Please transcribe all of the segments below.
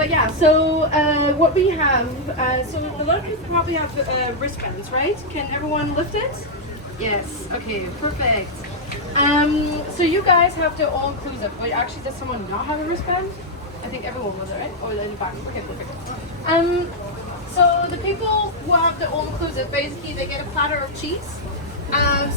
But yeah, so what we have, so a lot of people probably have wristbands, right? Can everyone lift it? Yes, okay, perfect. So you guys have the all-inclusive. Wait, actually, does someone not have a wristband? I think everyone was, right? Oh, in the back. Okay, perfect. So the people who have the all-inclusive, basically they get a platter of cheese.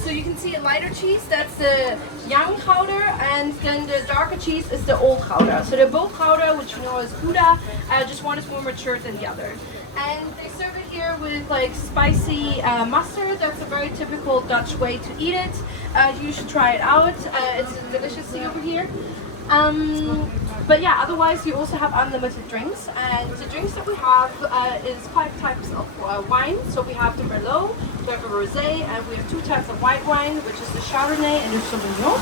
So you can see a lighter cheese, that's the young gouda, and then the darker cheese is the old gouda. So they're both gouda, which you know is Gouda, just one is more mature than the other. And they serve it here with like spicy mustard. That's a very typical Dutch way to eat it. You should try it out. It's a delicious thing over here. But yeah, otherwise you also have unlimited drinks, and the drinks that we have is 5 types of wine. So we have the Merlot, we have a Rosé, and we have 2 types of white wine, which is the Chardonnay and the Sauvignon.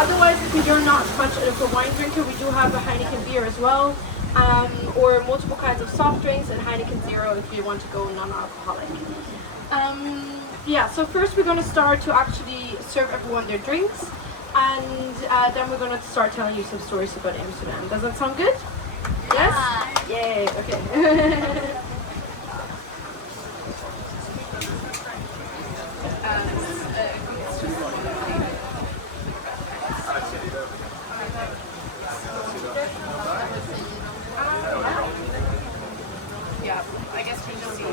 Otherwise, if you're not much of a wine drinker, we do have a Heineken beer as well, or multiple kinds of soft drinks and Heineken Zero if you want to go non-alcoholic. Yeah, so first we're going to start to actually serve everyone their drinks. And then we're going to start telling you some stories about Amsterdam. Does that sound good? Yes? Yay, okay. Yeah, I guess we just see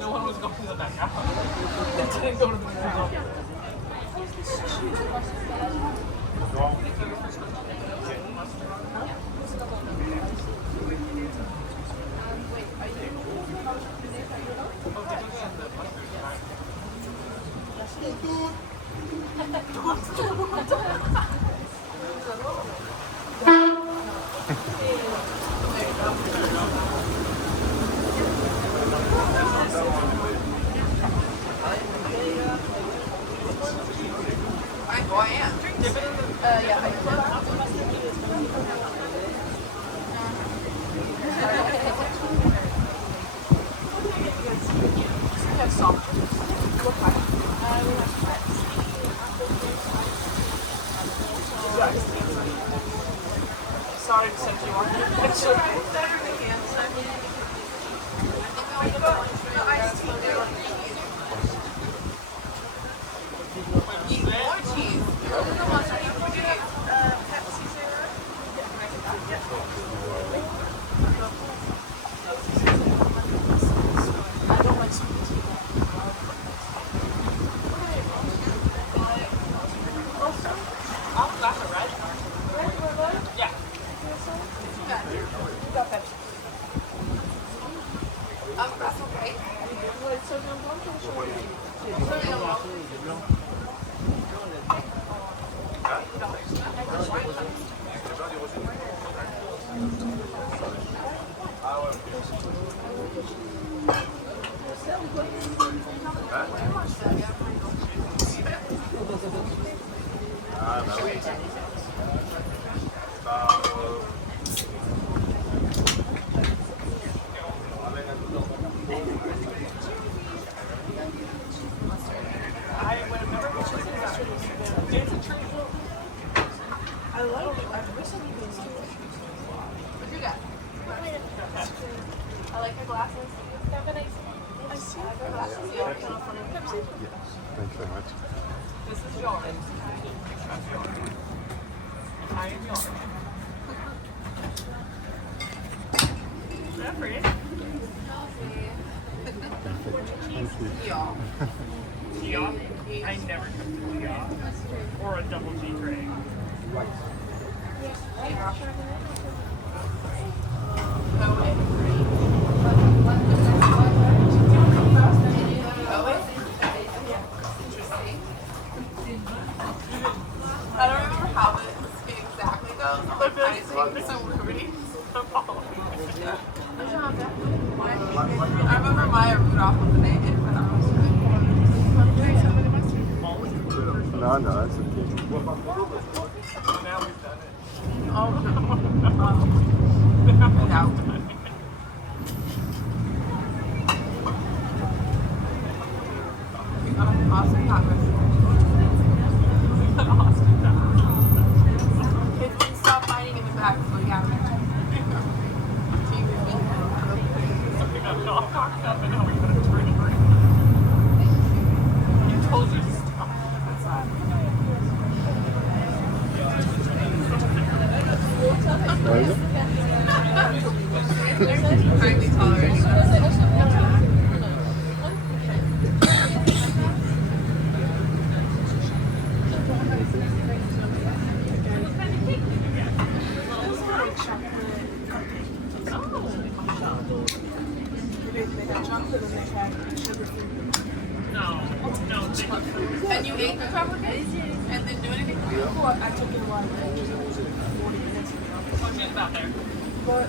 No one was going to the back out. They didn't go to the mall. Sorry to send you on. It's alright. Eat more cheese. I don't like sweet tea. I'll glass of red. Yeah. You got Pepsi. That's okay. Sauvignon Blanc or Sauvignon Blanc? I like your glasses. I see. Yes, thanks very much. This is yours. I am yours. Jeffrey. Yeah. I never took yeah. Or a double G tray. I don't remember how it exactly goes, but I take some liberties. I remember Maya Rudolph was the name, but I was No, no, that's okay. Now we've done it. Awesome topic. Kids can stop fighting in the back, so yeah. Something got all cocked up and now we gotta turn it around. You told you to stop. What is it? Kindly tolerating. And you ate the chocolate cake? And didn't do anything? Well, I took it a while ago. 40 minutes ago. What's it about there? But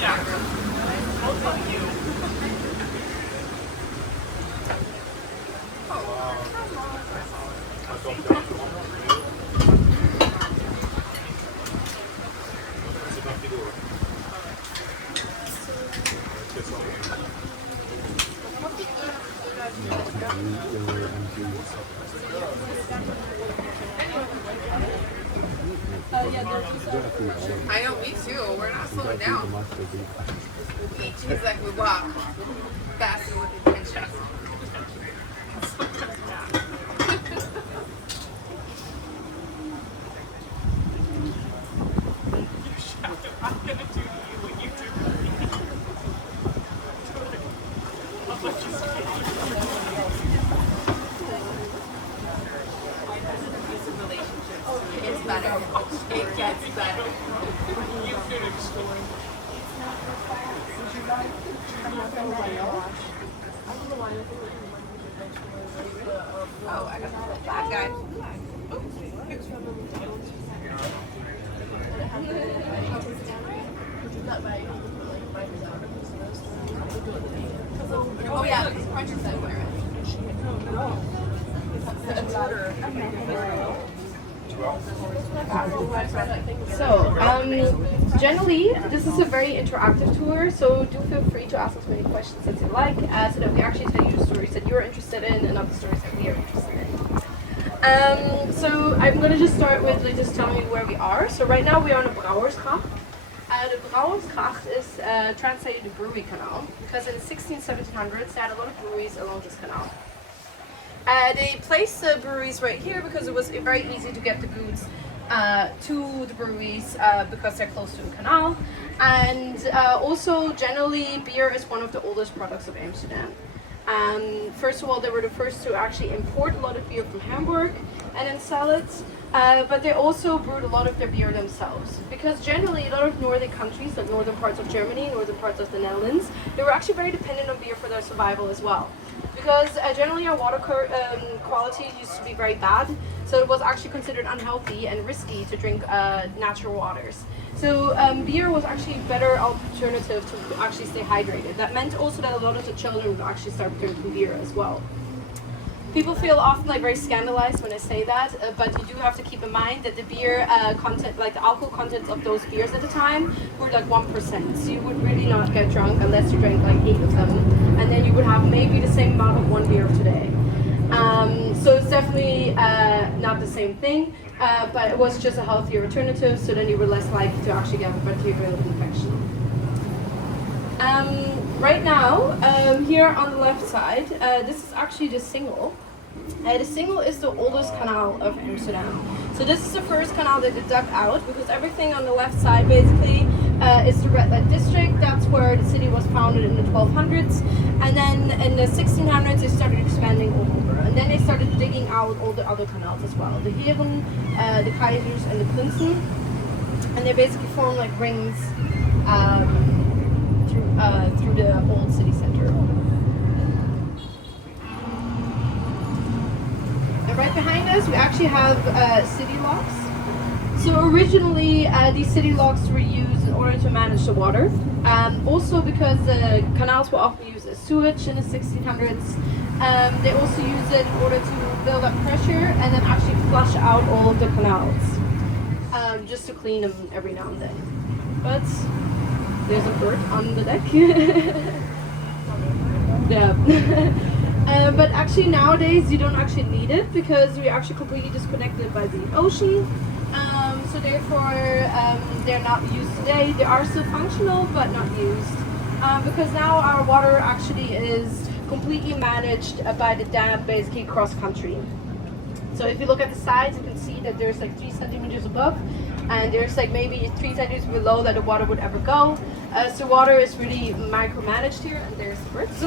Yeah. I'll tell you. I know, me too. We're not slowing down. We eat cheese like we walk. Faster with intention. I'm gonna do to you what you do to me. I'll let you It's better. It gets better. You can explain. Oh, I got that guy. Oh yeah, because Cruncher said wear So, generally, this is a very interactive tour, so do feel free to ask us many questions that you like, so that we actually tell you the stories that you're interested in and not the stories that we are interested in. So, I'm going to just start with just telling you where we are. So, right now we are on the Brouwersgracht. The Brouwersgracht is translated the brewery canal, because in the 1700s they had a lot of breweries along this canal. They placed the breweries right here because it was very easy to get the goods to the breweries because they're close to the canal. And also, generally, beer is one of the oldest products of Amsterdam. First of all, they were the first to actually import a lot of beer from Hamburg and then sell it. But they also brewed a lot of their beer themselves. Because generally, a lot of northern countries, like northern parts of Germany, northern parts of the Netherlands, they were actually very dependent on beer for their survival as well. Because generally our water quality used to be very bad, so it was actually considered unhealthy and risky to drink natural waters. So beer was actually a better alternative to actually stay hydrated. That meant also that a lot of the children would actually start drinking beer as well. People feel often like very scandalized when I say that, but you do have to keep in mind that the beer content, like the alcohol contents of those beers at the time, were like 1%. So you would really not get drunk unless you drank like 8 of them, and then you would have maybe the same amount of one beer of today. So it's definitely not the same thing, but it was just a healthier alternative. So then you were less likely to actually get a bacterial infection. Right now, here on the left side, this is actually the Single. The Single is the oldest canal of Amsterdam. So this is the first canal that they dug out because everything on the left side basically is the red light district. That's where the city was founded in the 1200s. And then in the 1600s they started expanding all over. And then they started digging out all the other canals as well. The Heeren, the Keizers and the Prinsen. And they basically form like rings through the old city center. And right behind us, we actually have city locks. So originally, these city locks were used in order to manage the water. Also because the canals were often used as sewage in the 1600s. They also used it in order to build up pressure and then actually flush out all of the canals. Just to clean them every now and then. But there's a bird on the deck. Yeah. But actually nowadays you don't actually need it because we're actually completely disconnected by the ocean. So therefore they're not used today. They are still functional but not used. Because now our water actually is completely managed by the dam basically cross country. So if you look at the sides you can see that there's like 3 centimeters above and there's like maybe 3 centimeters below that the water would ever go. So water is really micromanaged here and there's birds.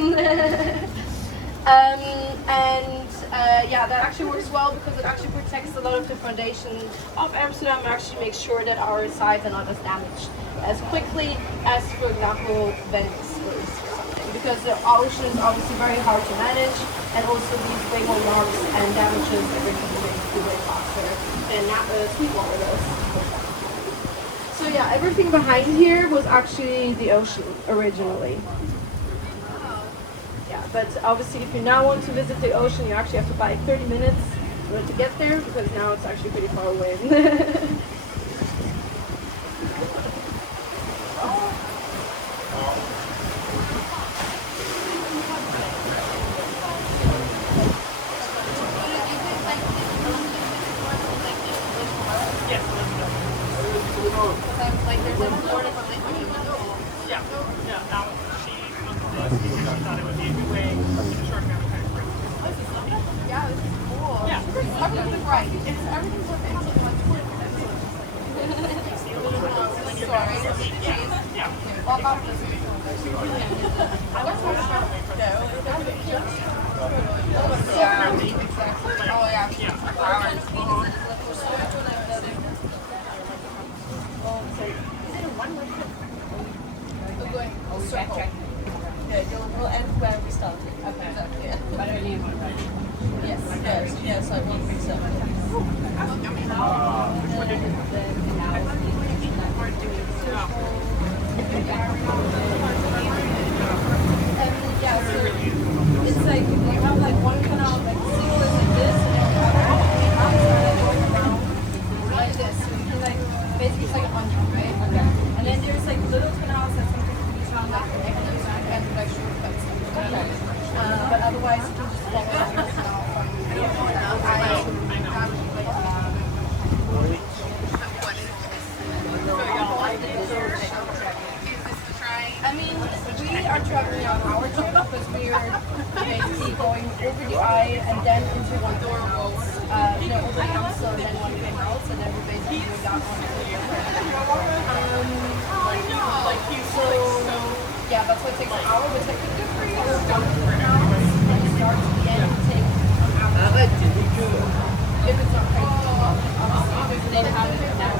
Yeah, that actually works well because it actually protects a lot of the foundation of Amsterdam and actually makes sure that our sites are not as damaged as quickly as, for example, Venice is or something. Because the ocean is obviously very hard to manage and also these way more rocks and damages everything way faster than sweet water does. So yeah, everything behind here was actually the ocean originally. But obviously if you now want to visit the ocean, you actually have to buy 30 minutes in order to get there because now it's actually pretty far away. Thought it would be a good way in a short amount of time. Yeah, this is cool. Yeah. Everything's right. Everything's perfect. Sorry. Yeah. Walk off this way. Oh yeah. Circle. We'll end where we started. Okay. Yeah. I don't need one. Yes, I want to so. Yeah, so it's like you have like one canal, like Single is like this, and then the other outside going around like this. So you can like basically it's like a bungee, right? Okay. And then there's like little canals that sometimes can be found like and like shortcuts. Okay. But otherwise you can just walk around the canal from I mean, we are traveling on our trip because we are basically going over the eye and then into one door over the Amstel and then one canal, and then we're basically doing that one. So, yeah, that's what takes an hour, but technically for you, we're done with the canals, and it starts at the end, take an hour. If it's not crazy, obviously, because they have it now.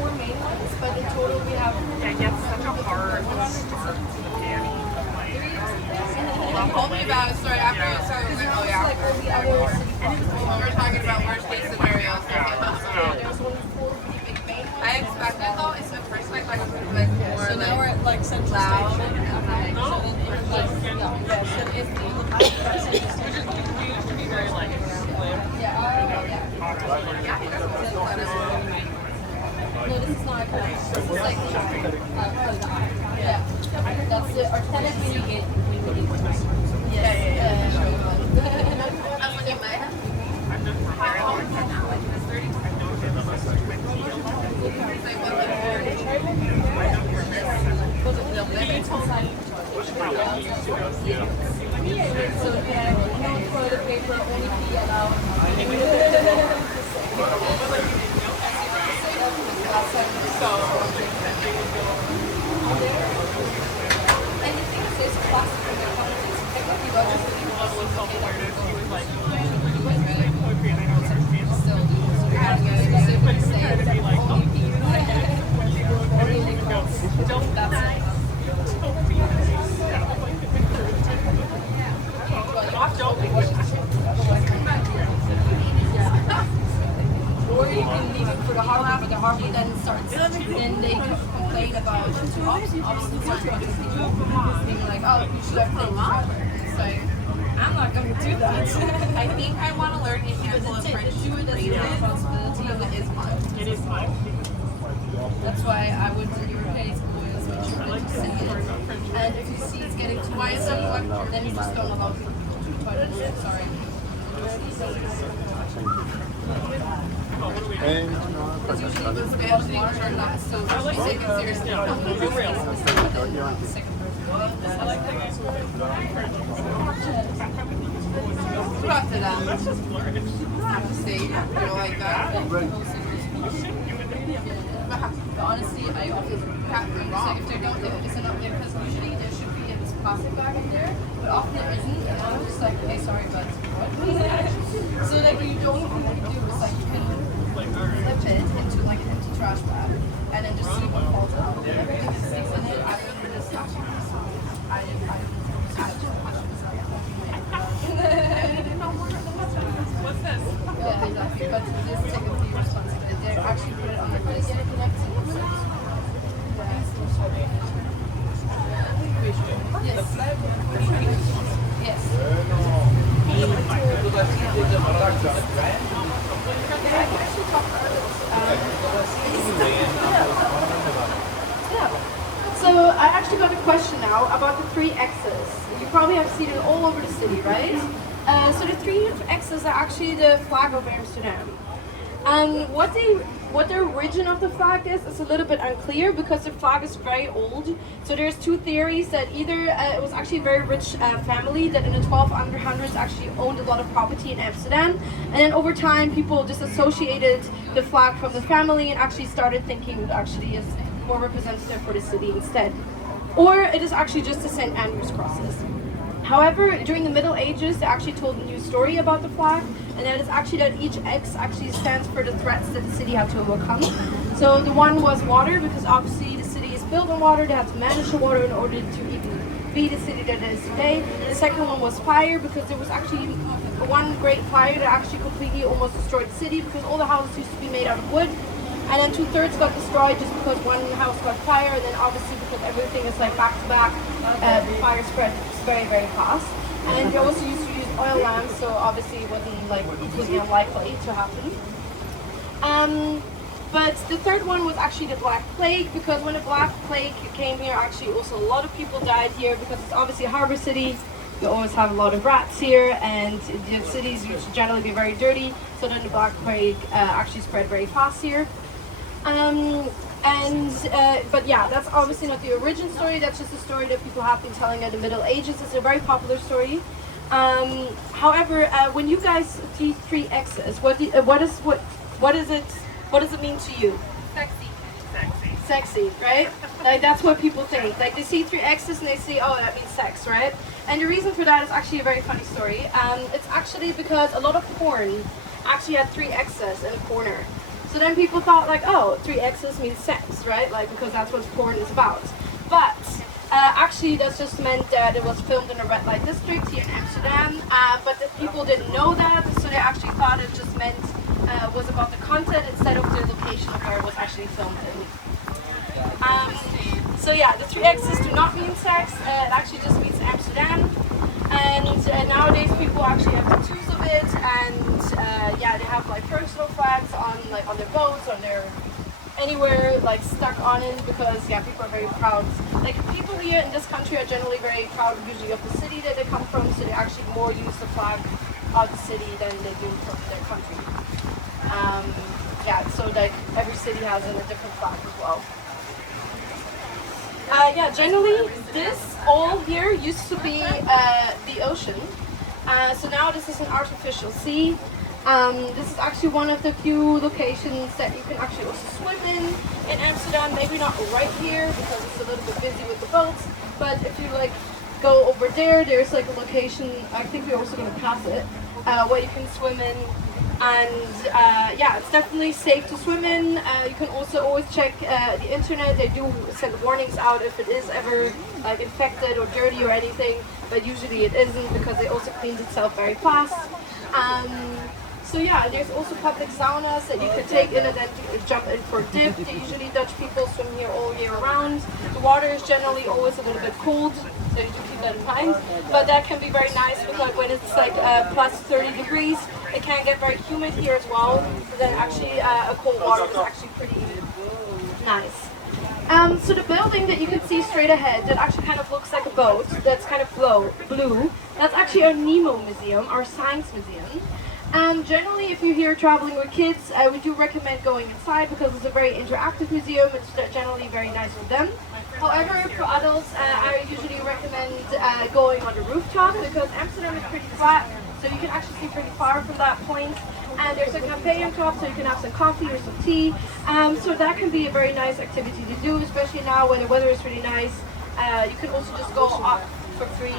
4 main ones, but in total we have Such a hard start to the Danny. Told me about a story after it started. Oh yeah. like all the other city When we're talking about worst case scenarios. There's only 4 pretty big main ones. I expected though, it's the first like more So now we're at like Central loud. Station. Okay. So then it was like, so if you look at Central Station, It should be very like slim. No, this is not a canal. This is like the eye. Yeah. That's the Artemis mini gate. Yes. That's what you might have. I've done for a very long time now. Like this 30 times. I know it was like 20. It's like what, like 40? I know you're Was it real big? self-awareness. He was like, poetry, and I know it's understandable. Still do. So we have to specifically say that only people only Nichols. Don't That's it. Or you can leave it for the harbor, but the harbor then starts, then they complain about obstacles being like, oh, you should have played the harbor. It's like, I'm not going to do that. I think I want to learn a handful of French phrases because it is fun. It is fun. That's why I would do European school is make sure that you sit in it. And if you see it's getting too noisy, then you just don't allow people to the toilet. Sorry. And Because usually the Spanish things are not so taken seriously. Rotterdam. Have to say, you know, like that. But honestly, I often say if they don't, it's enough there because usually there should be this plastic bag in there, but often there isn't, and I'm just like, okay, sorry, but what? So like, you don't what you do is like you can flip it into like an empty trash bag, and then just see what falls out. And everything that sticks in it, I don't really stop. So I just What's this? yeah, exactly. But this take a few responsibility. They actually put it on the list. Yes. Yeah. So I actually got a question now about the 3 X's. You probably have seen it all over the city, right? So the 3 X's are actually the flag of Amsterdam. And what the origin of the flag is a little bit unclear because the flag is very old. So there's 2 theories that either it was actually a very rich family that in the 1200s actually owned a lot of property in Amsterdam, and then over time people just associated the flag from the family and actually started thinking it actually is more representative for the city instead. Or it is actually just the St. Andrew's crosses. However, during the Middle Ages, they actually told a new story about the flag, and that is actually that each X actually stands for the threats that the city had to overcome. So the one was water, because obviously the city is built on water, they had to manage the water in order to even be the city that it is today. The second one was fire, because there was actually one great fire that actually completely almost destroyed the city, because all the houses used to be made out of wood. And then 2/3 got destroyed just because one house got fire, and then obviously because everything is like back to back, the fire spread very, very fast. And they also used to use oil lamps, so obviously it wasn't like completely unlikely to happen. But the third one was actually the Black Plague, because when the Black Plague came here, actually also a lot of people died here because it's obviously a harbor city. You always have a lot of rats here, and the cities used to generally be very dirty, so then the Black Plague actually spread very fast here. But yeah, that's obviously not the origin story. That's just a story that people have been telling in the Middle Ages. It's a very popular story. However, when you guys see 3 X's, what does it mean to you? Sexy. Sexy, right? Like that's what people think. Like they see 3 X's and they say, oh, that means sex, right? And the reason for that is actually a very funny story. It's actually because a lot of porn actually had 3 X's in a corner. So then people thought like, oh, 3 X's means sex, right? Like because that's what porn is about. But actually that just meant that it was filmed in a red light district here in Amsterdam. But the people didn't know that, so they actually thought it just meant was about the content instead of the location of where it was actually filmed in. So yeah, the 3 X's do not mean sex. It actually just means Amsterdam. And nowadays people actually have tattoos of it, and yeah, they have like personal flags on their boats, on their anywhere like stuck on it, because yeah, people are very proud. Like people here in this country are generally very proud usually of the city that they come from, so they actually more use the flag of the city than they do from their country. Yeah, so like every city has a different flag as well. Yeah, generally this all here used to be the ocean. So now this is an artificial sea. This is actually one of the few locations that you can actually also swim in Amsterdam. Maybe not right here because it's a little bit busy with the boats. But if you like go over there. There's like a location, I think we're also going to pass it, where you can swim in. And yeah, it's definitely safe to swim in. You can also always check the internet. They do send warnings out if it is ever like infected or dirty or anything, but usually it isn't because it also cleans itself very fast. So yeah, there's also public saunas that you can take in and then jump in for a dip. Usually Dutch people swim here all year round. The water is generally always a little bit cold, so you do keep that in mind. But that can be very nice because when it's like plus 30 degrees, it can get very humid here as well. So then actually a cold water is actually pretty nice. So the building that you can see straight ahead that actually kind of looks like a boat, that's kind of blue, that's actually our Nemo Museum, our science museum. Generally, if you're here traveling with kids, we do recommend going inside because it's a very interactive museum. It's generally very nice for them. However, for adults, I usually recommend going on the rooftop because Amsterdam is pretty flat, so you can actually see pretty far from that point. And there's a cafe on top, so you can have some coffee or some tea. So that can be a very nice activity to do, especially now when the weather is really nice. You can also just go up for free,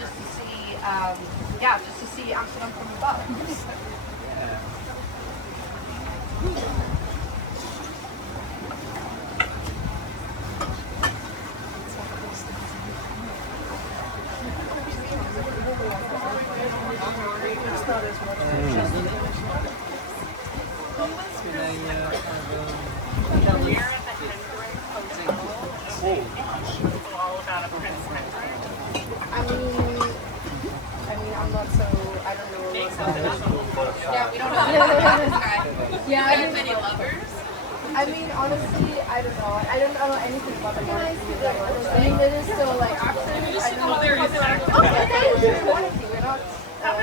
just to see. Yeah, just to see Amsterdam from above. I'm not so, I don't know. Yeah, we don't know this guy. Yeah, I have many lovers. I mean, honestly, I don't know. I don't know anything about the monarchy. I mean, it is still like after. I know there is actually. Okay, thank you. We're not. But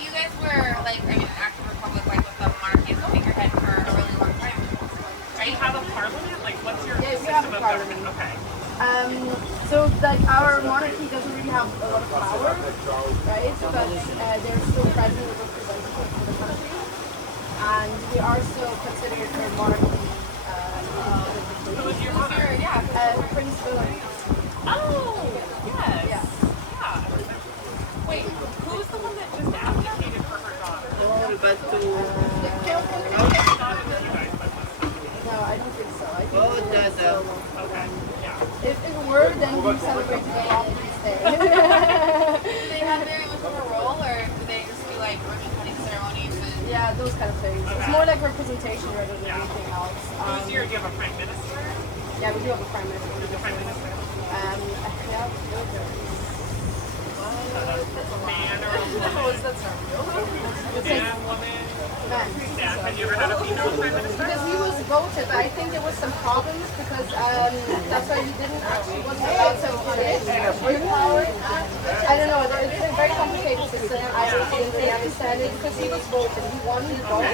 you guys were like, I mean, an active republic, like with the monarchy as a figurehead for a really long time. Do you have a parliament? Like, what's your Yeah, we have system a of parliament. government? Okay. So like our monarchy doesn't really have a lot of power, right? But they're still present as representatives of the country, and we are still considered a monarchy. Who is your monarch? Prince William. Oh, yes. Yeah. Yeah. Wait, who's the one that just abdicated for her daughter? Not in you guys, but No, I don't think so. I think it's still. okay. Yeah. If it were, then we celebrate the Valentine's Day. Do they have very much of a role, or do they just do like ribbon cutting ceremonies and Yeah, those kind of things. It's more like representation rather than anything else. Who's your, do you have a prime minister? Yeah, we do have a prime minister. Who's the prime minister? Yeah, Man or a that's woman? not real. It's Man, like woman? man. Yeah. Have you ever had a female prime minister? Because he was voted, I think there was some problems because that's why he didn't actually wasn't allowed to bring power. I don't know. It's a very complicated system. I don't really understand it because he was voted. He won the vote,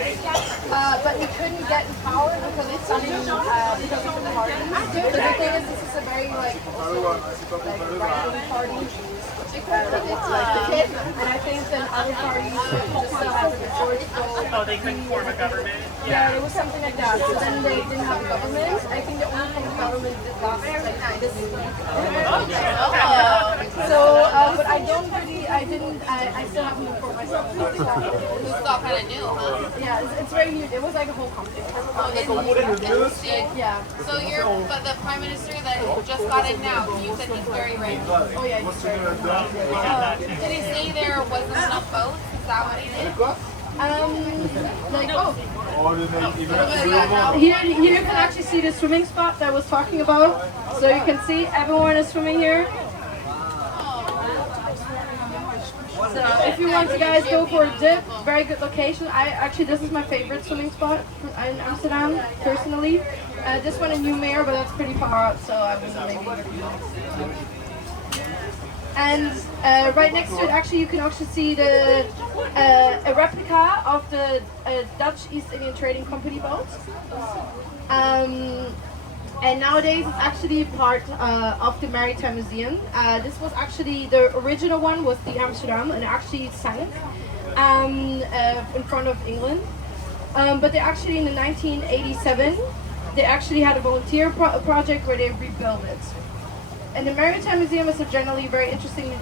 but he couldn't get in power because it's something because of the party. But the thing is, this is a very like right-wing party. It's like the kid, and I think then other parties just still have the majority vote. Oh, they couldn't form a government? Yeah, it was something like that. So then they didn't have a government. I think the only thing the government did last like this week. So, but I don't really, I still haven't informed myself. it's all kind of new, huh? Yeah, it's very new. It was like a whole company. Interesting. Yeah. So but the prime minister that just got in now, you said he's very rich. Oh yeah, he's very Did he say there wasn't enough votes? Is that what he did? like here you can actually see the swimming spot that I was talking about. So you can see everyone is swimming here. So if you want to guys go for a dip, very good location. This is my favorite swimming spot in Amsterdam, personally. This one in Nieuwmeer, but that's pretty far out, so I wouldn't maybe recommend. And right next to it, actually, you can also see a replica of the Dutch East Indian Trading Company boat. And nowadays it's actually part of the Maritime Museum. This was actually, the original one was the Amsterdam, and it actually sank in front of England. But they actually, in 1987, they actually had a volunteer project where they rebuilt it. and the Maritime Museum is a generally very interesting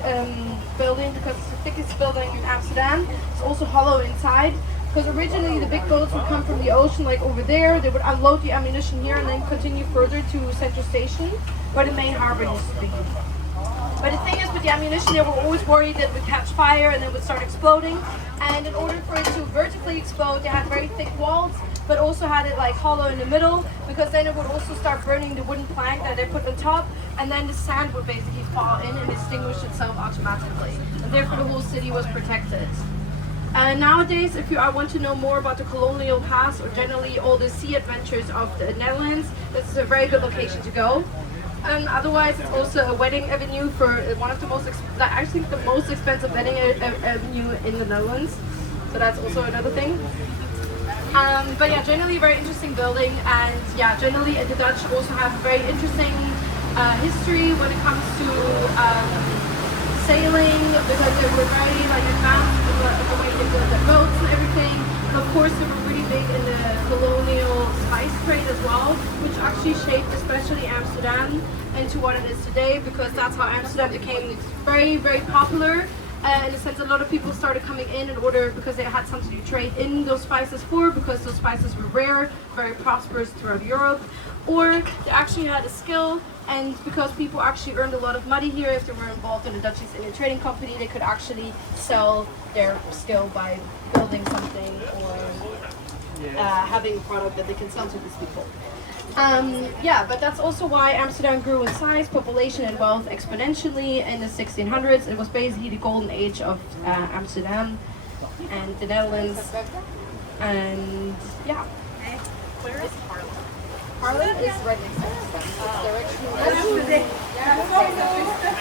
building because it's the thickest building in Amsterdam. It's also hollow inside because originally the big boats would come from the ocean, like over there. They would unload the ammunition here and then continue further to Central Station, where the main harbor used to be. But the thing is, with the ammunition, they were always worried that it would catch fire and it would start exploding. And in order for it to vertically explode, they had very thick walls, but also had it like hollow in the middle, because then it would also start burning the wooden plank that they put on top, and then the sand would basically fall in and extinguish itself automatically. And therefore, the whole city was protected. Nowadays, if you want to know more about the colonial past or generally all the sea adventures of the Netherlands, this is a very good location to go. Otherwise, it's also a wedding avenue for one of the most, actually the most expensive wedding avenue in the Netherlands. So that's also another thing. But yeah, generally a very interesting building, and yeah, generally the Dutch also have a very interesting history when it comes to sailing, because they were very like advanced in the way they built their boats and everything. Of course, they were really big in the colonial spice trade as well, which actually shaped especially Amsterdam into what it is today, because that's how Amsterdam became very, very popular. In a sense, a lot of people started coming in order because they had something to trade in those spices for, because those spices were rare, very prosperous throughout Europe, or they actually had a skill, and because people actually earned a lot of money here if they were involved in the Dutch East India Trading Company, they could actually sell their skill by building something or having a product that they can sell to these people. Yeah, but that's also why Amsterdam grew in size, population, and wealth exponentially in the 1600s. It was basically the golden age of Amsterdam and the Netherlands. And yeah. Where is Harlem? Harlem is right next to Amsterdam. It's direction. I have a friend that lives there.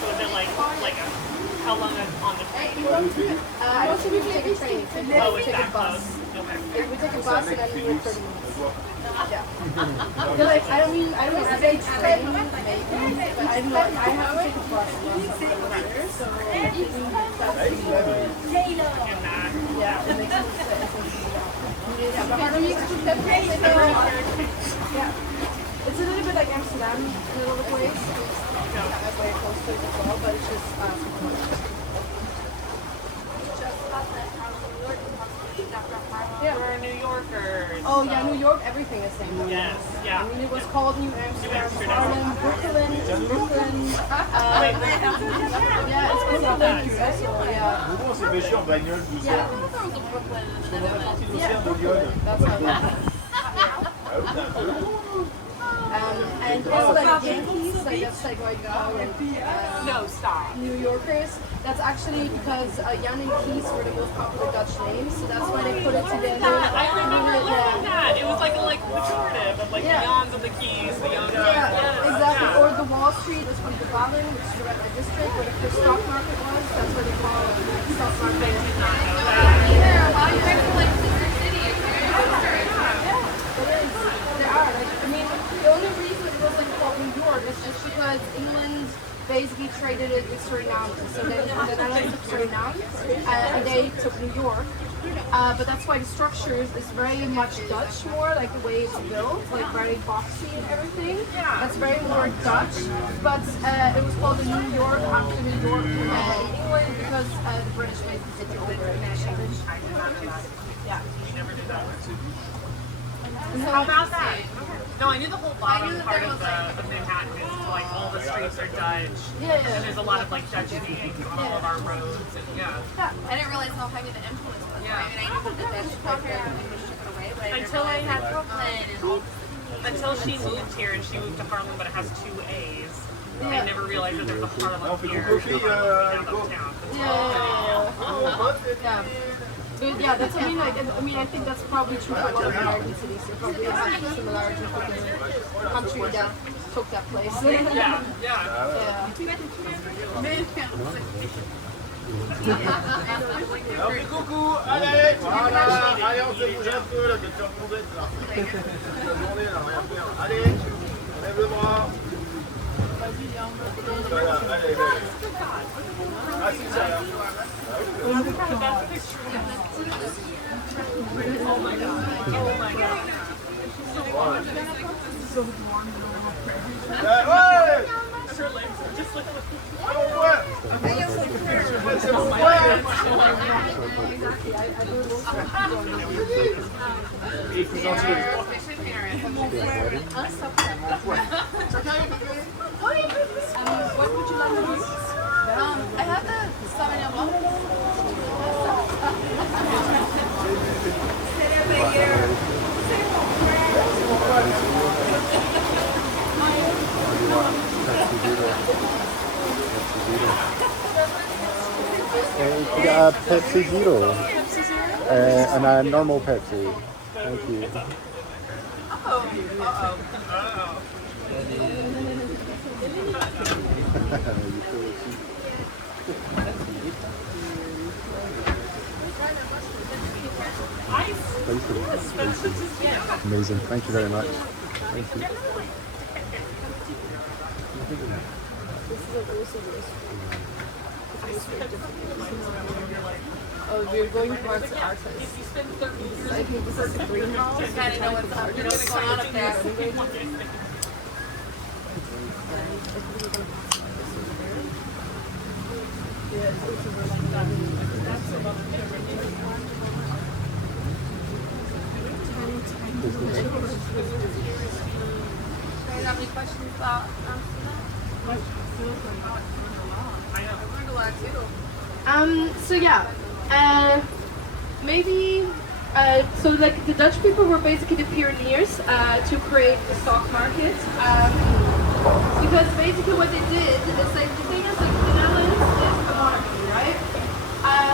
So is it like how long on the train? I don't think we can take a train. Oh, We it's take that a bus. close? Okay. If we take a bus and then we wait 30 minutes. Yeah. Like, I don't mean to say train, maybe, but I have to take a bus here, so I think that's yeah, it makes more sense. Yeah, but Harlem is yeah. It's a little bit like Amsterdam in a lot of ways. That's very close to it as well, but it's just Yeah. We're New Yorkers. oh yeah, New York, everything is same. Yes, yeah. I mean, it was called New Amsterdam, Harlem, Brooklyn, Brooklyn. Yeah, it's Brooklyn, so yeah. Nous, on s'est pêché en bagnole, tout ça. Yeah, Brooklyn, that's how and also like Yankees, like that's like why you call them No, stop. New Yorkers. That's actually because Jan and Kees were the most popular Dutch names, so that's why they put it together. I remember learning that. It was like pejorative of like Yeah. the Yawns and the Keys, the Yawns. Yeah, exactly. Or the Wall Street is from the Ballen, which is the red light district, where the first stock market was. That's what they call it, the stock market. There are. Like, I mean, the only reason it was like called New York is just because England basically traded it with Suriname. So then the Netherlands took Suriname, and they took New York. But that's why the structures is very much Dutch more, like the way it's built, like very boxy and everything. That's very more Dutch. But it was called the New York after New York in England because the British basically took it over and changed. Yeah. How about that? No, I knew the whole bottom part of the Manhattan is like all the streets are Dutch. Yeah. And there's a lot of like Dutch names on all of our roads and yeah. I didn't realize how heavy the influence was. Yeah. I mean, I knew that the Dutch took it and English took it away, but I didn't Until I realize had Brooklyn and all until she moved here and she moved to Harlem, but it has 2 A's. I never realized that there's a Harlem here. Uptown. Yeah. But yeah, that's I mean I think that's probably true for a lot of American cities. They probably have similarities with the country that took that place. Yeah. Yeah. Alors, coucou, allez, voilà, allez, on se bouge un peu, là, de te remonter, là. La journée, là, rien faire. Allez, on lève le bras. Voilà, allez, allez. Ah, c'est ça, là. Oh my god. Oh my god. Ouais! C'est mon frère. What would you like to do? I have the Sauvignon Blanc. We got a Pepsi Zero. And a normal Pepsi. Thank you. Amazing. Thank you very much. Thank you. Oh, we're going towards the artist. I think this is the greenhouse. Just kind of know what's going on up there. Do you have any questions about Amsterdam? I learned a lot too. So yeah, maybe, so like the Dutch people were basically the pioneers to create the stock market. Because basically what they did is like, the thing is like the Netherlands is a monarchy, right?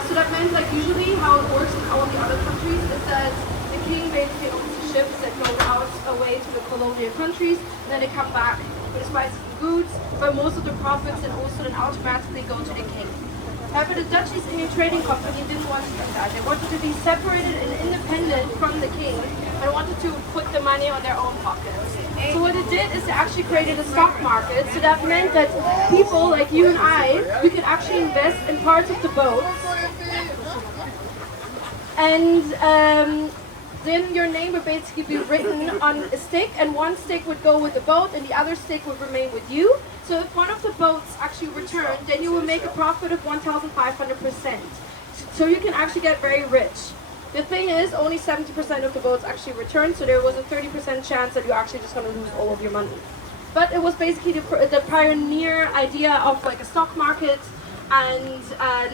So that meant like usually how it works in all the other countries is that the king basically owns the ships that go out away to the colonial countries, and then they come back with spices and goods, but most of the profits and also then automatically go to the king. However, the Dutch East India Trading Company didn't want to do that. They wanted to be separated and independent from the king and wanted to put the money on their own pockets. So what it did is they actually created a stock market. So that meant that people like you and I, we could actually invest in parts of the boat. And then your name would basically be written on a stick, and one stick would go with the boat and the other stick would remain with you. So if one of the boats actually returned, then you will make a profit of 1,500%. So you can actually get very rich. The thing is, only 70% of the boats actually returned, so there was a 30% chance that you're actually just going to lose all of your money. But it was basically the pioneer idea of like a stock market, and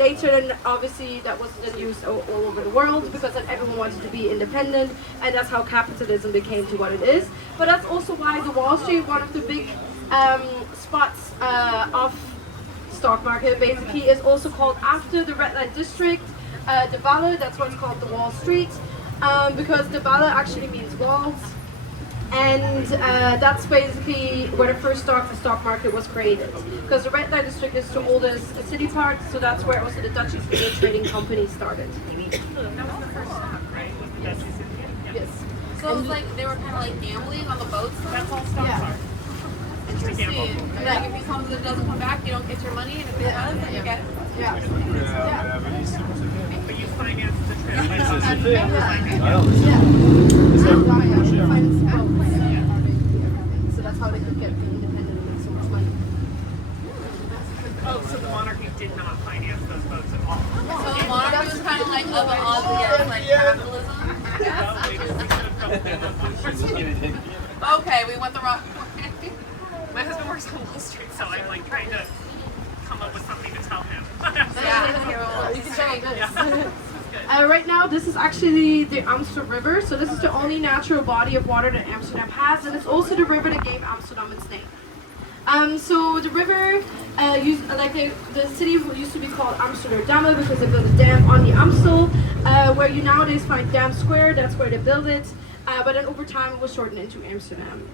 later then obviously that was then used all over the world because then everyone wanted to be independent, and that's how capitalism became to what it is. But that's also why the Wall Street, one of the big spots of stock market basically, is also called after the red light district, the Valle. That's why it's called the Wall Street, because the Valle actually means walls, and that's basically where the first stock market was created, because the red light district is the oldest city part, so that's where also the Dutch East India Trading Company started. That was the first stop, right? Was the Dutch East India? Yes. So it was like they were kind of like gambling on the boats. That's all stocks Yeah. are. Interesting. Like if you come that doesn't come back, you don't get your money, and if it does, then you get. Yeah. But you finance the trip. So that's how they could get the independent and make so much money. Oh, so the monarchy did not finance those boats at all. So the monarchy was kind of like of an odds against like capitalism. Well, we could have felt them unfortunately. Okay, we went the wrong way. My husband works on Wall Street, so I'm like trying to come up with something to tell him. Yeah, you can show this. Right now, this is actually the Amsterdam River. So this is the only natural body of water that Amsterdam has, and it's also the river that gave Amsterdam its name. So the river, the city used to be called Amsterdam because they built a dam on the Amstel, where you nowadays find Dam Square. That's where they built it. But then over time, it was shortened into Amsterdam.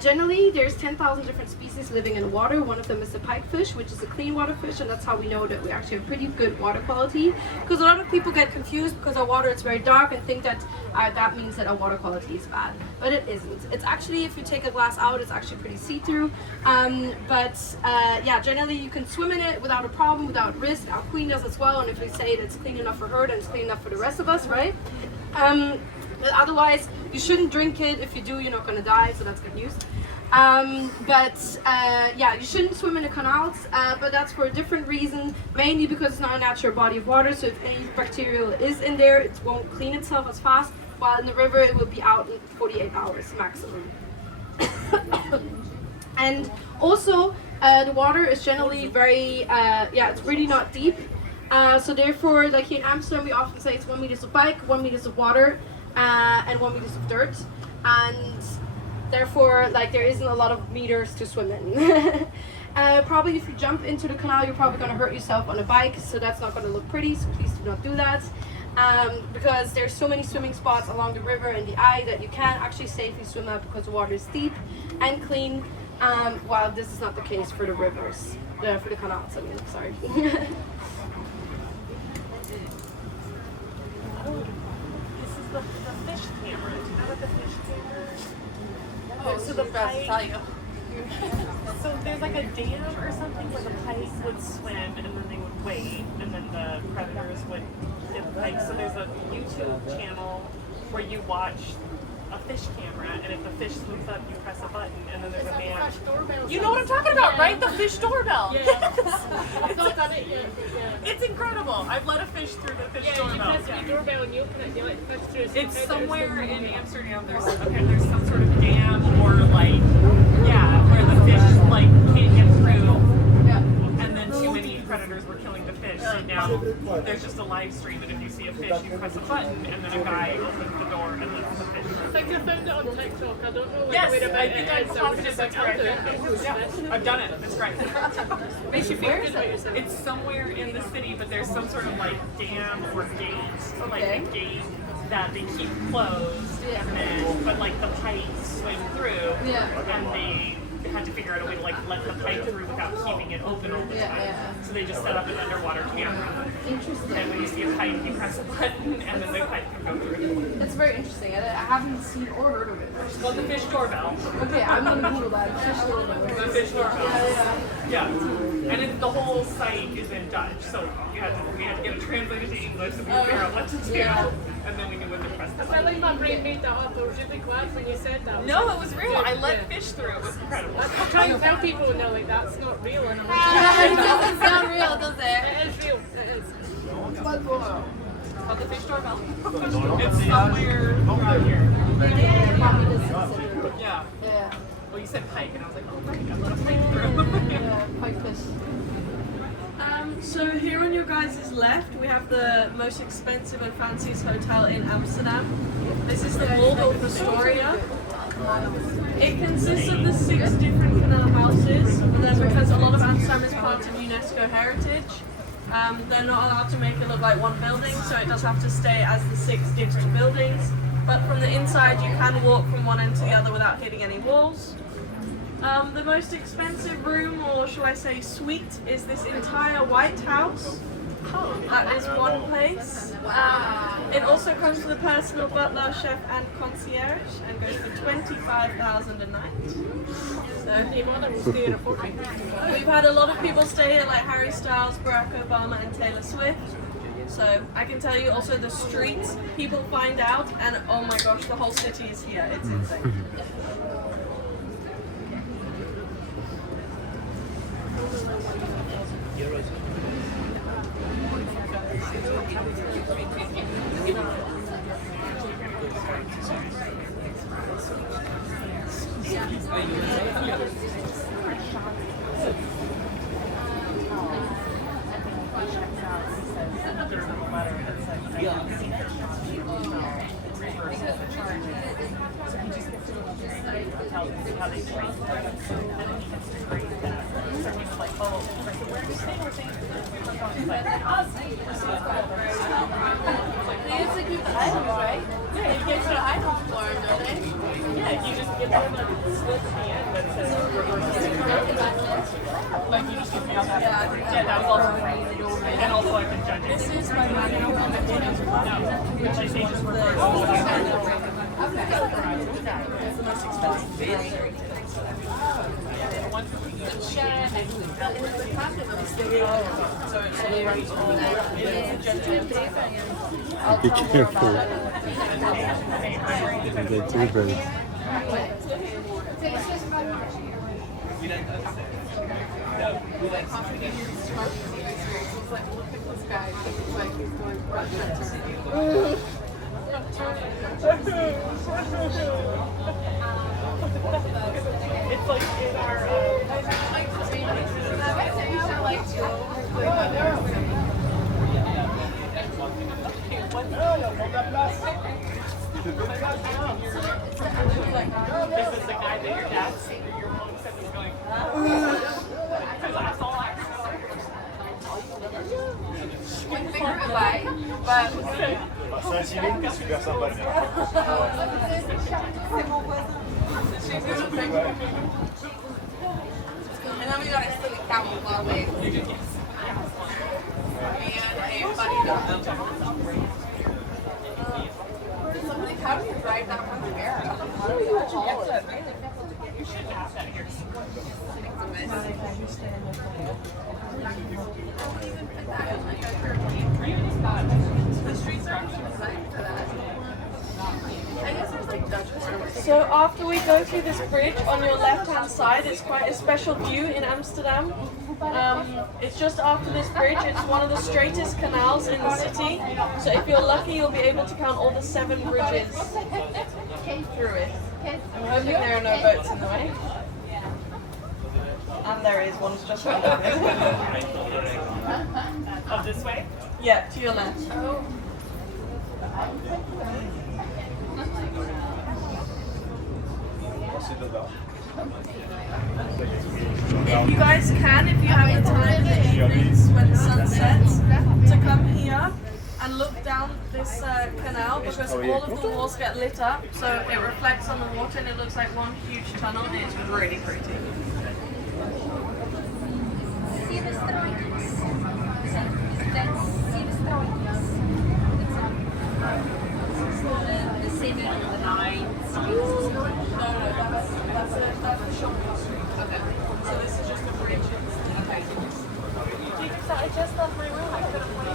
Generally, there's 10,000 different species living in water. One of them is the pikefish, which is a clean water fish, and that's how we know that we actually have pretty good water quality. Because a lot of people get confused because our water is very dark and think that that means that our water quality is bad. But it isn't. It's actually, if you take a glass out, it's actually pretty see-through. Yeah, generally you can swim in it without a problem, without risk. Our queen does as well, and if we say that it's clean enough for her, then it's clean enough for the rest of us, right? But otherwise, you shouldn't drink it. If you do, you're not going to die, so that's good news. Yeah, you shouldn't swim in the canals, but that's for a different reason, mainly because it's not a natural body of water, so if any bacterial is in there, it won't clean itself as fast, while in the river it will be out in 48 hours maximum. And also, the water is generally very, it's really not deep, so therefore, like here in Amsterdam, we often say it's 1 meters of bike, 1 meters of water, and 1 meters of dirt, and therefore, like, there isn't a lot of meters to swim in. Probably if you jump into the canal, you're probably going to hurt yourself on a bike, so that's not going to look pretty, so please do not do that. Because there's so many swimming spots along the river and the eye that you can actually safely swim at because the water is deep and clean, while this is not the case for the rivers, for the canals, I mean, sorry. This is the fish camera. Do you know what the fish camera is? Oh, so the best tell you. So there's like a dam or something where the pike would swim and then they would wait and then the predators would get the pike. So there's a YouTube channel where you watch a fish camera and if the fish swims up you press a button and then there's a man. You know what I'm talking about, right? The fish doorbell. Yeah. I've not done it yet. Yeah. It's incredible. I've let a fish through the fish You doorbell. press the doorbell and you open it, you like push through. It's somewhere in Amsterdam. There's some sort of dam or like where the fish like can't get through, and then too many predators were killing the fish. So now there's just a live stream, and if you see a fish, you press a button, and then a guy opens the door and lets the fish. I think I found it on TikTok. I don't know Yes, where about I think I'm positive that's where I found it. Yeah, I've done it. That's right. Where is it? It's somewhere in the city, but there's some sort of like dam or gate, or like a gate that they keep closed, and then but like the pipes swim through, and they had to figure out a way to like let the pipe through without keeping it open all the time. So they just set up an underwater camera. Interesting. And when you see a pipe, you press a button, and then the pipe can go through. It's very interesting. I haven't seen or heard of it. It's called the fish doorbell. Okay, I'm gonna Google that. Fish doorbell. The fish doorbell. Yeah. And the whole site is in Dutch, so we had to get it translated to English so we could figure out what to do, and then we knew when to press the I felt button. like my brain made that up. I was really glad when you said that. No, it was real. I let fish through. It was incredible. I'm trying to tell people now, like, that's not real. And I'm like, It doesn't sound real, does it? it is real. It is. It's called the fish doorbell. It's somewhere around here. Yeah. Well, you said pike, and I was like, oh, right, I let a pike through. Pipefish. So here on your guys' left, we have the most expensive and fanciest hotel in Amsterdam. This is the Waldorf Astoria. It consists of the 6 different canal houses, but then because a lot of Amsterdam is part of UNESCO heritage, they're not allowed to make it look like one building, so it does have to stay as the 6 different buildings. But from the inside, you can walk from one end to the other without hitting any walls. The most expensive room, or shall I say suite, is this entire White House. That is one place. It also comes with a personal butler, chef and concierge and goes for 25,000 a night. So, we've had a lot of people stay here like Harry Styles, Barack Obama and Taylor Swift. So I can tell you also the streets, people find out and oh my gosh, the whole city is here. It's insane. Be careful. You can get too bad. Like contributions to our museum experience was like, look at this guy. He's like, he's doing Russia to It's like in our. This is the guy that your dad, your mom said was going. Because that's all I one finger away, but Saint-Gilles, super sympa. and then we got a silly cow while we and a funny dog. Somebody, how do you drive that from the air? You shouldn't have that here. The streets are designed for that. I guess there's like Dutch water. So after we go through this bridge, on your left-hand side, it's quite a special view in Amsterdam. It's just after this bridge. It's one of the straightest canals in the city. So if you're lucky, you'll be able to count all the 7 bridges through it. I'm hoping there are no boats in the way. And there is one just right there. Oh, this way? Yeah, to your left. If you guys can, if you have the time in the evenings when the sun sets, to come here and look down this canal, because all of the walls get lit up, so it reflects on the water and it looks like one huge tunnel, and it's really pretty. See the strojnic. See the strojnic. The 7 and the 9. That's the shop. Okay. So this is just a bridge. Okay. I just left my room. I couldn't wait.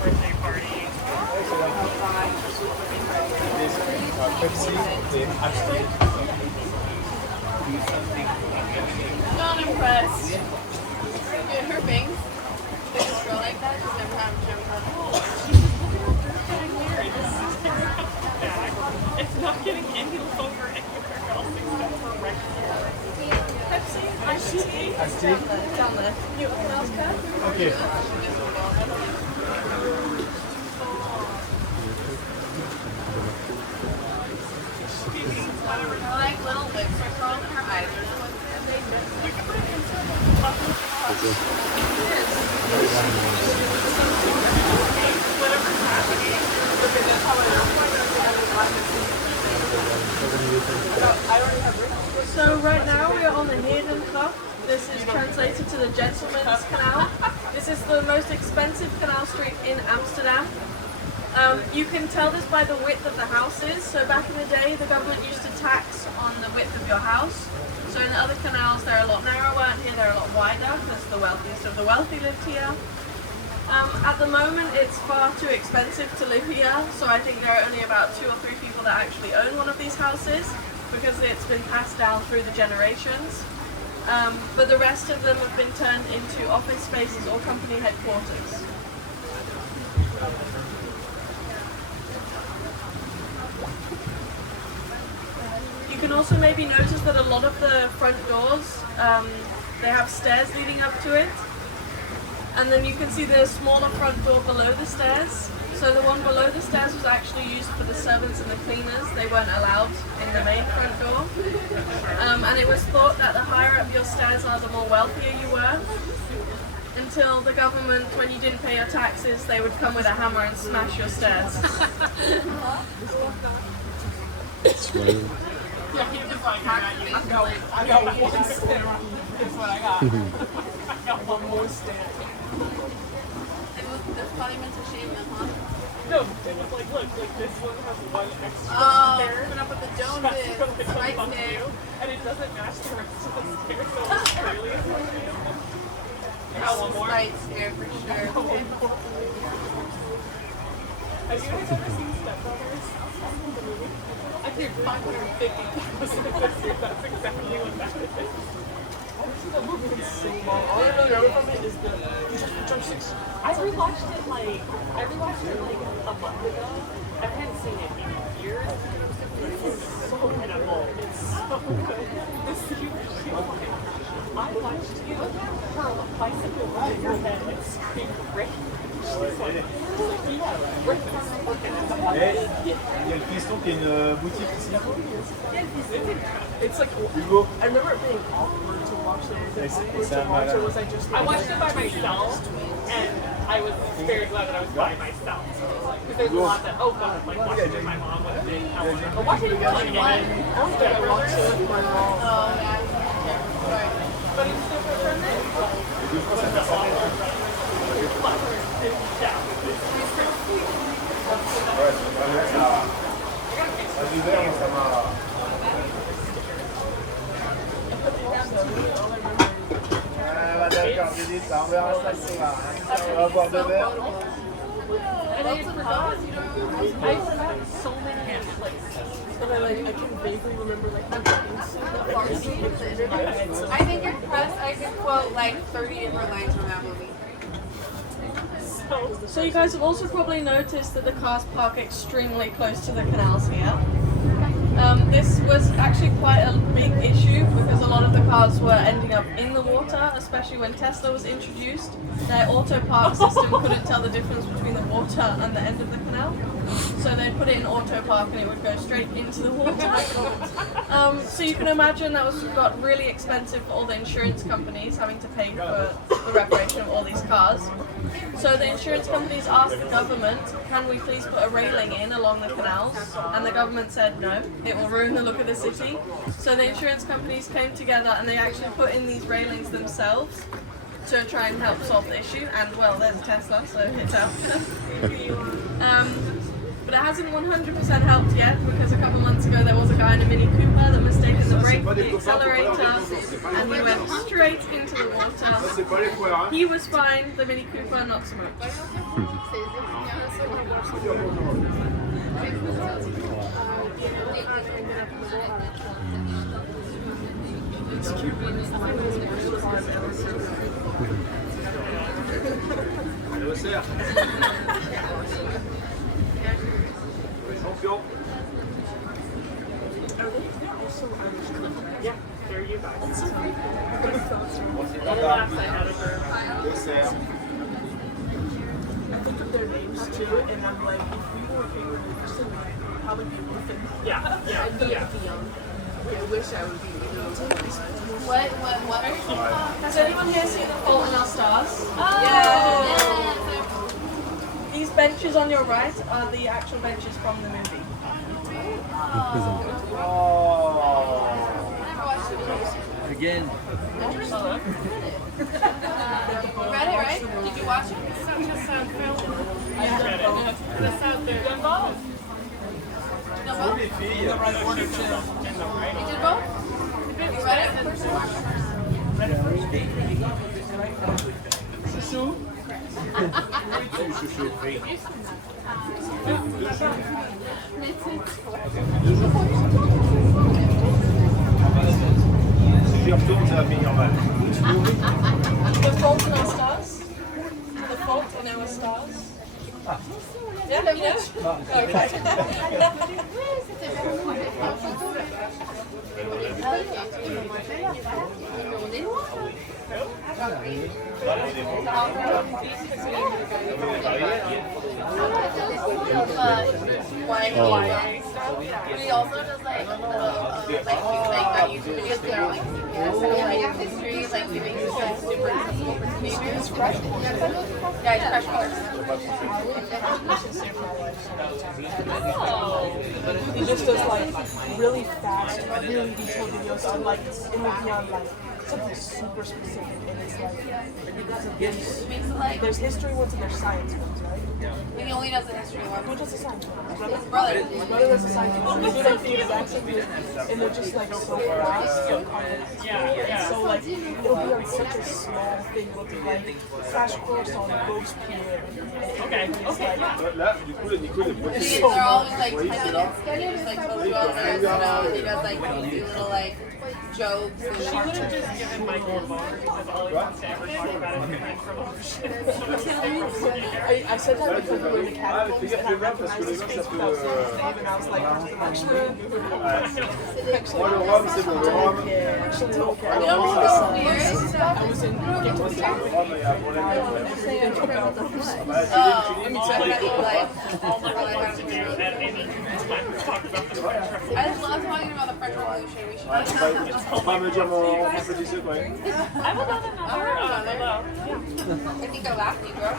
Birthday party. Not impressed. Dude, her bangs, they just grow like that. She's never had It's not getting any longer anywhere else except for regular. Pepsi, iced tea. Down there. You want anything else, Kat? Okay. They're like little lips are curling in her eyes. So right now we are on the Heerden Club. This is translated to the Gentleman's Canal. This is the most expensive canal street in Amsterdam. You can tell this by the width of the houses. So back in the day, the government used to tax on the width of your house. So in the other canals, they're a lot narrower, and here they're a lot wider because the wealthiest of the wealthy lived here. At the moment, it's far too expensive to live here, so I think there are only about 2 or 3 people that actually own one of these houses because it's been passed down through the generations. But the rest of them have been turned into office spaces or company headquarters. You can also maybe notice that a lot of the front doors, they have stairs leading up to it. And then you can see the smaller front door below the stairs. So the one below the stairs was actually used for the servants and the cleaners. They weren't allowed in the main front door. And it was thought that the higher up your stairs are, the more wealthier you were. Until the government, when you didn't pay your taxes, they would come with a hammer and smash your stairs. Swing. Yeah, he was like, I got one stand. That's what I got. I got one more stand. That's probably meant to shame them, huh? No, it was like, look, like this one has one extra Oh, stair. keeping up with the Strapped Joneses. from the Right top there. view, and it doesn't match the rest of the stair, so it's really unfortunate. Got one more. Right there for sure. Have you guys ever seen Step Brothers? The movie? I paid $550 this year. That's exactly what that is. That movie is so long. All I really remember from it is the drumsticks. I rewatched it like a month ago. I hadn't seen it in years. It's so incredible. It's so good. The scene I watched you hurl a bicycle over your head and scream Rick. She's like, Rick Il y a le Christon qui a une boutique ici. It's like, Hugo. I remember it being awkward to watch it. I watched it by myself, and I was very glad that I was by myself. Because there's a lot that, oh god, like watching it with my mom would have been helpful. But watching it again, Step Brothers. Oh, yeah. Sorry. But it's different from this. D'accord, j'ai dit ça, on verra ça ce soir. On va boire deux verres. And I forgot so many places. And I can vaguely remember like the I think you're impressed. I could quote like 30 different lines from that movie. So you guys have also probably noticed that the cars park extremely close to the canals here. This was actually quite a big issue because a lot of the cars were ending up in the water, especially when Tesla was introduced. Their auto park system couldn't tell the difference between the water and the end of the canal. So they'd put it in auto park and it would go straight into the water. So you can imagine that got really expensive for all the insurance companies having to pay for the reparation of all these cars. So the insurance companies asked the government, can we please put a railing in along the canals? And the government said no, it will ruin the look of the city. So the insurance companies came together and they actually put in these railings themselves to try and help solve the issue. And well, there's Tesla, so it's out. But it hasn't 100% helped yet because a couple months ago there was a guy in a Mini Cooper that mistaken the brake for the accelerator and he went straight into the water. He was fine, the Mini Cooper not so much. Champion. Yeah, there you guys. Bon, c'est One pas last I grave. had of her. Dessert. I think of their names too, and I'm like, if we were bigger, we'd probably be with them. Yeah, yeah. I wish I would be What are you talking about? Has anyone here seen The Fault in Our Stars? Yeah. These benches on your right are the actual benches from the movie. Again. You read it, right? Did you watch it? Such a sad film. I read it. It's out there. Done both. No, both? Les filles. You did both? You read it first? Chouchou. Chouchou. Si j'y retourne, ça va finir mal. The Fault in Our Stars? The Fault in Our Stars? Yeah, you know? Okay. But he also does like on YouTube videos that are like like history, like he makes it like super accessible for teenagers. Yeah, it's fresh colors. He just does like really fast, really detailed videos on like moving on like something super specific, and it's like there's history ones and there's science ones, right? He only does the history one. Who does the science ones? His brother. His brother does the science ones. They do like the exact same videos, and they're just like so fast and comprehensive. And so like it'll be on such a small thing. It'll be like crash course on Robespierre. Okay. Là, du coup, Nico, il est bloqué. They're always like 10 minutes. And he just like tells you all the rest, and he does like crazy little like jokes. She would have just given Michael a bar because all he wants to ever talk about is different promotions. I said that because we were in the catacombs and I recognized his face without seeing his name, and I was like, actually, Moi, le rhum, c'est bon. Le rhum, actually, okay. You don't think that's weird? I was in Get to the Town. il y a un problème. Oh, I mean, so I like All that we want to do at any time is talk about the French Revolution. I just love talking about the French Revolution. We should. On va me dire mon petit secret. I would love another. Hello. I think I laughed at you, bro.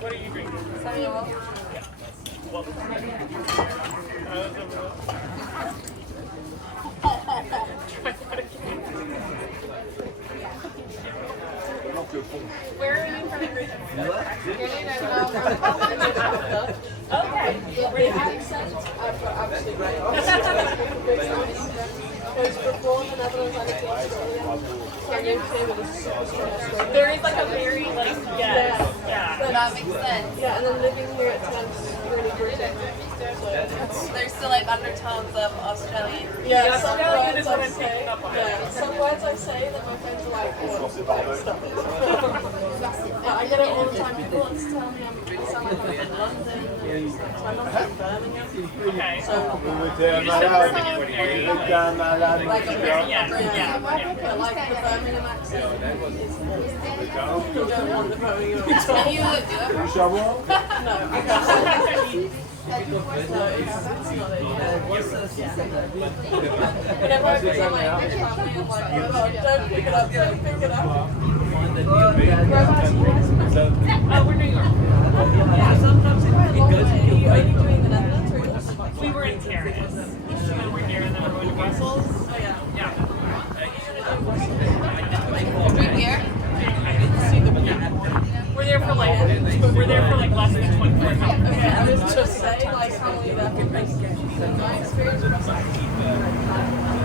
What are you drinking? Samuel. Where are you from originally? Okay. The accent, I've got absolutely right. Because before the Netherlands, I lived in Australia. So I moved here with a super strong Australian. There is like a very like yeah. That makes sense. Yeah, and then living here it turns really British. So There's still like undertones of Australian. yeah, some Australian words is what I I'm say. picking up on. Yeah, some words I say that my friends are like, oh, stop it. Yeah, I get it all the time. People want to tell me I sound like I'm in London. So I'm not from Birmingham. Okay. So T'es un malade. T'es un malade. like a Yeah. I like the Birmingham accent. You don't want the Birmingham accent. Can you do it? Du charbon? No, I can't. No, it's not it. Whenever I present my English family, I'm like, oh, don't pick it up, don't pick it up. Whereabouts you guys? We're New York. Yeah, sometimes it's a long way. Are you only doing the Netherlands or yours? We were in Paris. And we're here and then we're going to Brussels. Oh, yeah. Yeah. Drink beer? We're there for like less than 24 hours. Okay, I was just saying, like, how many that would make my experience was like,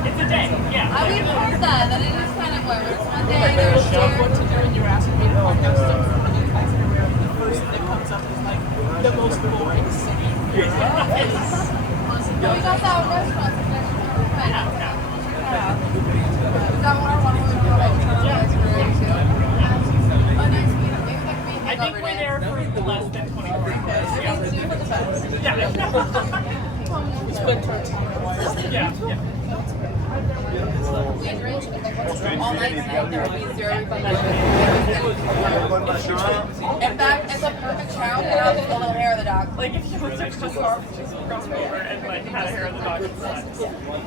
It's a day. Yeah. We've heard that it is kind of weird. It's one day I there's was told what to do and you're asking me to podcast stuff from the itinerary. The first thing that comes up is like the most boring city. We got that restaurant. Is that what I want to do? Like, I think we're there for less than 24 hours. Yeah. Split turns. Yeah. We drink all night, there will be zero In fact, it's a perfect shout and I'll just a little hair of the dog. Like if you went to just cross over and like had a hair of the dog inside.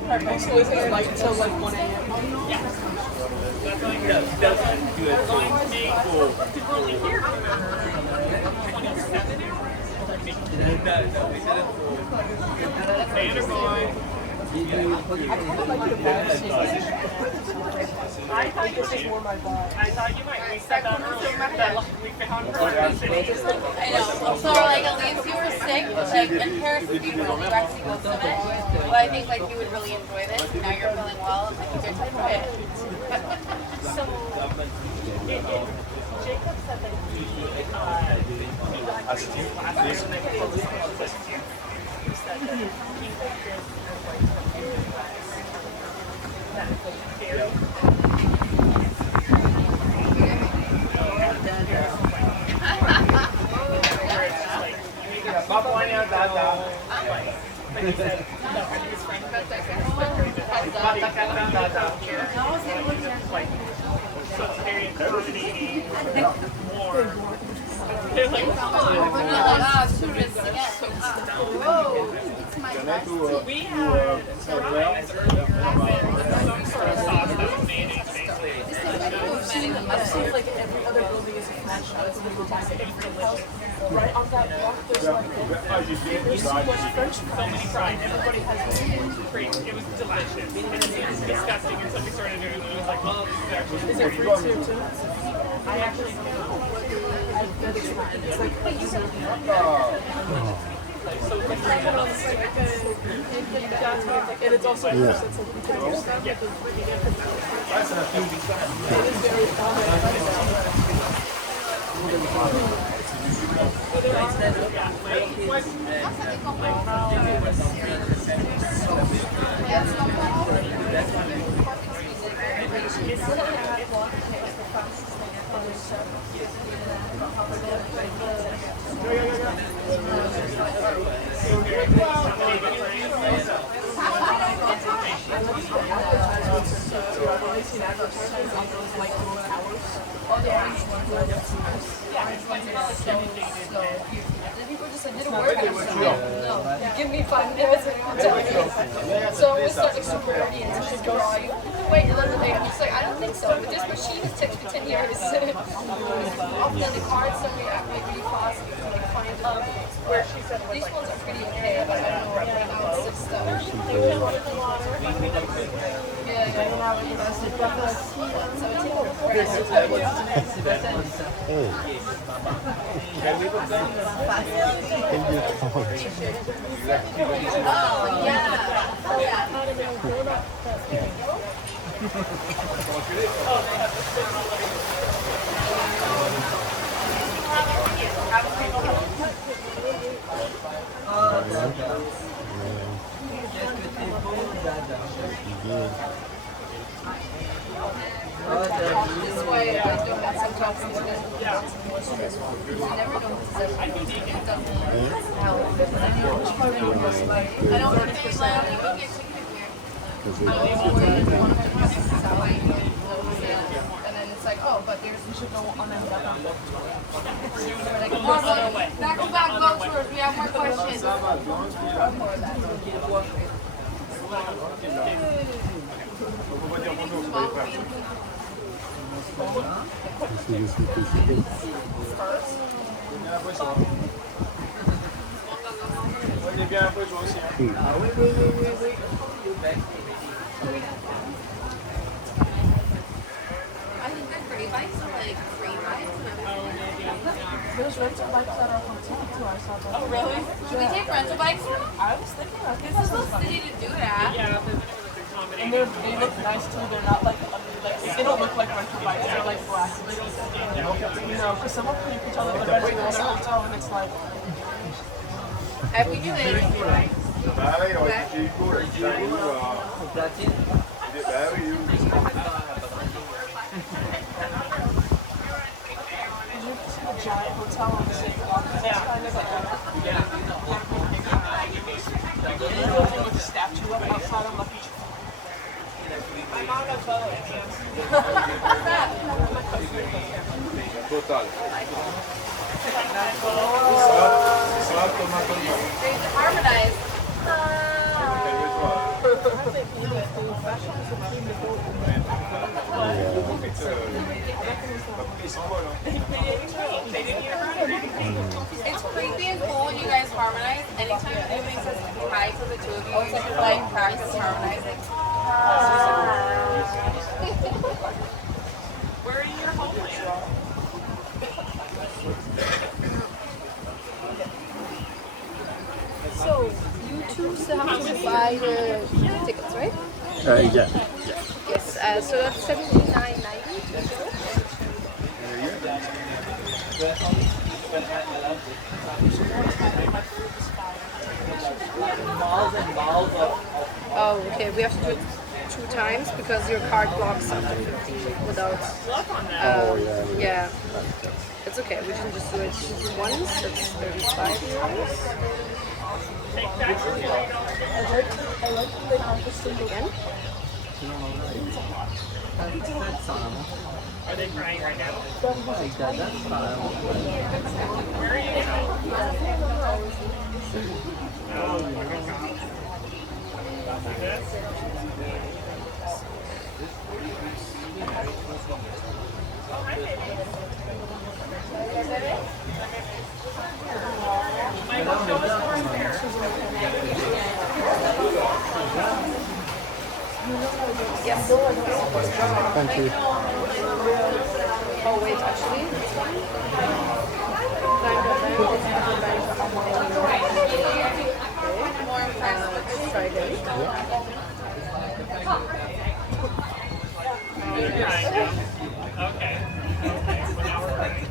Perfect. So is it like till like 1 a.m.? Yeah. That's like going to make because we're only here for 27 hours. Vanderbilt. I kind of like the vibe. I thought you might. We said that earlier. That we found her in the city. I know. So like at least you were sick, like in Paris if you were really waxy most of it. But I think like you would really enjoy this. Now you're feeling well and like you're type So, Jacob said that he got his last year and then he focused on this year. He said that he was that very but he said no, his friend like So it's very accommodating, warm. They're like, come on. Too risky. Whoa. We had fries or some sort of sauce that was mayonnaise based. I've seen like every other building is a flash shop. It's really delicious. Right on that block, there's like there's so much French fries. So many fries. Everybody has It was delicious. It was disgusting until we started doing it. It was like, well, this is actually Is it free too? I actually know. I bet it's not. It's like and it's also it's like you can understand like the it is very fun. People just like, didn't work. No, give me 5 minutes and I'll tell you. So we start like super early and she's going, are you wait another day? I'm just like, I don't think so. But this machine has taken me 10 years. Often the cards that we have make really fast. You can like find where she said these ones are pretty okay, but I don't know right now it's just stuff. This way I don't have some toxins in it. I never know what to say. I don't think there's like, you can get chicken here. And then it's like, oh, but there's, you should go on and back to back go tours. We have more questions. I think the gray bikes are like free bikes. There's rental bikes at our hotel too. I saw that. Oh, really? Should we take rental bikes from? I was thinking about This is so city to do that. Yeah, and they look nice too. They're not like ugly. Like they don't look like rental bikes. They're like glass. You know, because some of them you can tell that they're rental at a hotel and it's like. Have we do this? Dai, oggi il cuore è A giant hotel on the same block. It's kind of like a building with a statue up outside on Lucky Charms. I'm on a boat. Total. There's harmonized. It's creepy and cool when you guys harmonize. Anytime anything says hi to the two of you, you should like practice harmonizing. Where are your homeland? So, you two still have to buy the tickets, right? Yeah. Yes, so that's $79.90. Oh, okay, we have to do it 2 times because your card blocks after 50 without. Yeah. It's okay, we can just do it once, it's 35 euros. I like when they have this thing again. Are they crying right now? Where are you Michael, show us the repair. Thank you. Oh wait, actually. Let's try again. Okay. So now we're crying.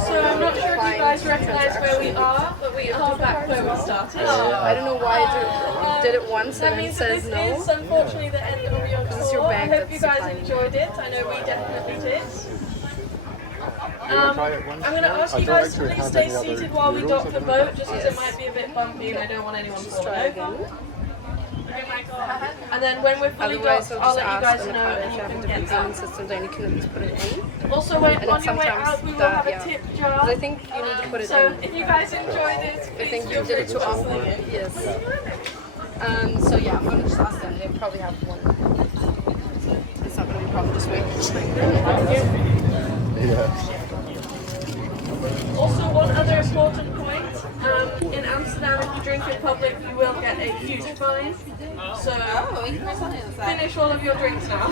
So I'm not sure if you guys recognize where we are, but we are back where we started. I don't know why I did it once That and it means that says this no. is unfortunately the end of your is your tour. I bag hope you that's guys enjoyed it. I know we definitely did. Try it once I'm going to more? ask I you don't guys to actually please have stay any other seated while we euros dock at the the boat, moment. just because it might be a bit bumpy and I don't want anyone falling over. Okay, Michael. And then when we're fully Otherwise, docked, I'll I'll just let you ask guys them know if and you you have a can different get payment that. system, then you can just put it in. Also, when, And on your way sometimes out, we will that- have a yeah. tip Because jar. I think you need to put it So in. if you guys enjoyed it, I please think feel you did free it to too ask often. them. Yes. So yeah, I'm gonna just ask them. They probably have one. It's not gonna be a problem. Just wait. Yeah. Also, one other important point. In Amsterdam, if you drink in public, you will get a huge fine. So finish all of your drinks now.